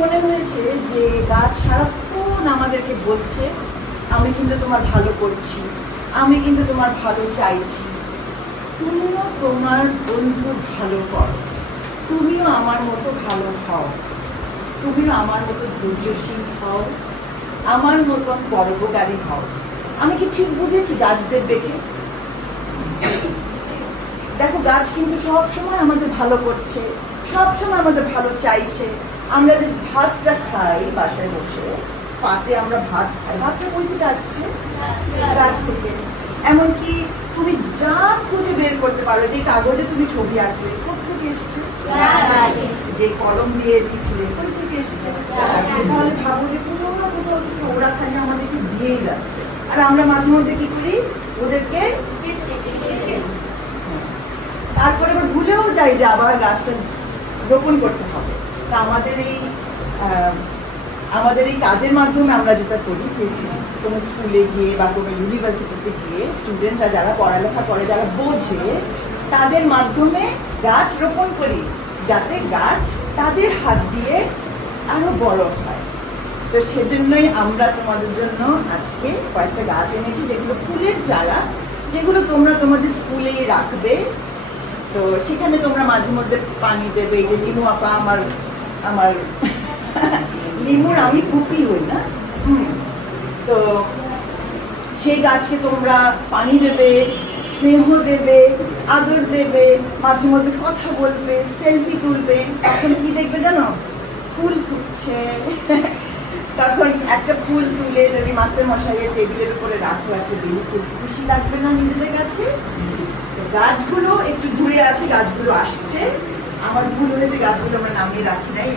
মনে হয়েছে যে গাছ সারাক্ষণ আমাদেরকে বলছে, আমি কিন্তু তোমার ভালো করছি, আমি কিন্তু তোমার ভালো চাইছি। তুমিও তোমার বন্ধুর ভালো করো। তুমিও আমার মতো ভালো হও। তুমিও আমার মতো ধৈর্যশীল হও। আমার মতন পরোপকারী হও। আমি কি ঠিক বুঝেছি গাছদের দেখে? দেখো গাছ কিন্তু সব সময় আমাদের ভালো করছে সব সময় আমাদের ভালো চাইছে। আমরা যে ভাতটা খাই বাসায় বসে পাতে আমরা ভাত খাই। ভাতটা কই থেকে আসছে? গাছ থেকে। এমনকি তুমি যা খুঁজে বের করতে পারো যে কাগজে তুমি ছবি আঁকবে কোথেকে এসছে। যে কলম দিয়ে লিখলে কই থেকে এসছে? তাহলে ভাবো যে কোথাও না কোথাও থেকে ওরা খালি আমাদেরকে দিয়েই যাচ্ছে। আর আমরা মাঝে মধ্যে কি করি? ওদেরকে যাই যে আবার গাছটা রোপণ করতে হবে। তা আমাদের এই আমাদের এই কাজের মাধ্যমে আমরা যেটা করি যে কোনো স্কুলে গিয়ে বা কোনো ইউনিভার্সিটিতে গিয়ে স্টুডেন্টরা যারা পড়ালেখা করে, যারা বোঝে, তাদের মাধ্যমে গাছ রোপণ করি। যাতে গাছ তাদের হাত দিয়ে আরও বড় হয়। তো সেজন্যই আমরা তোমাদের জন্য আজকে কয়েকটা গাছ এনেছি, যেগুলো ফুলের চারা, যেগুলো তোমরা তোমাদের স্কুলেই রাখবে। তো সেখানে তোমরা মাঝে মধ্যে পানি দেবে। এই যে লিমু আপা আমার আমার লিমুর আমি কুপি হই না। তো সেই গাছকে তোমরা পানি দেবে, স্নেহ দেবে, আদর দেবে, মাঝে মধ্যে কথা বলবে সেলফি তুলবে। তখন কি দেখবে জানো? ফুল ফুটছে। তখন একটা ফুল তুলে যদি মাস্টার মশাইয়ের টেবিলের উপরে রাখো, একটা বেলি ফুল। খুশি লাগবে না নিজেদের কাছে? গাছগুলো একটু দূরে আছে, গাছগুলো আসছে। আমার ভুল হয়েছে, গাছগুলো আমরা নামিয়ে রাখি নাই।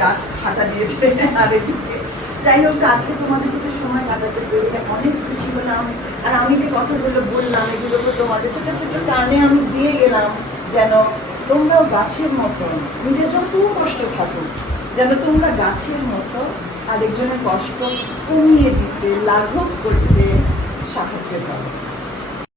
গাছ ফাটা দিয়েছে আর এদিকে। যাই হোক আজকে তোমাদের সাথে সময় কাটাতে পেরে অনেক খুশি হলাম। আর আমি যে কথাগুলো বললাম, এগুলো তো তোমাদের ছোট ছোট কানে আমি দিয়ে গেলাম, যেন তোমরাও গাছের মতো নিজে যত কষ্ট থাকুক যেন তোমরা গাছের মতো আরেকজনের কষ্ট কমিয়ে দিতে, লাঘব করতে সাহায্য করো।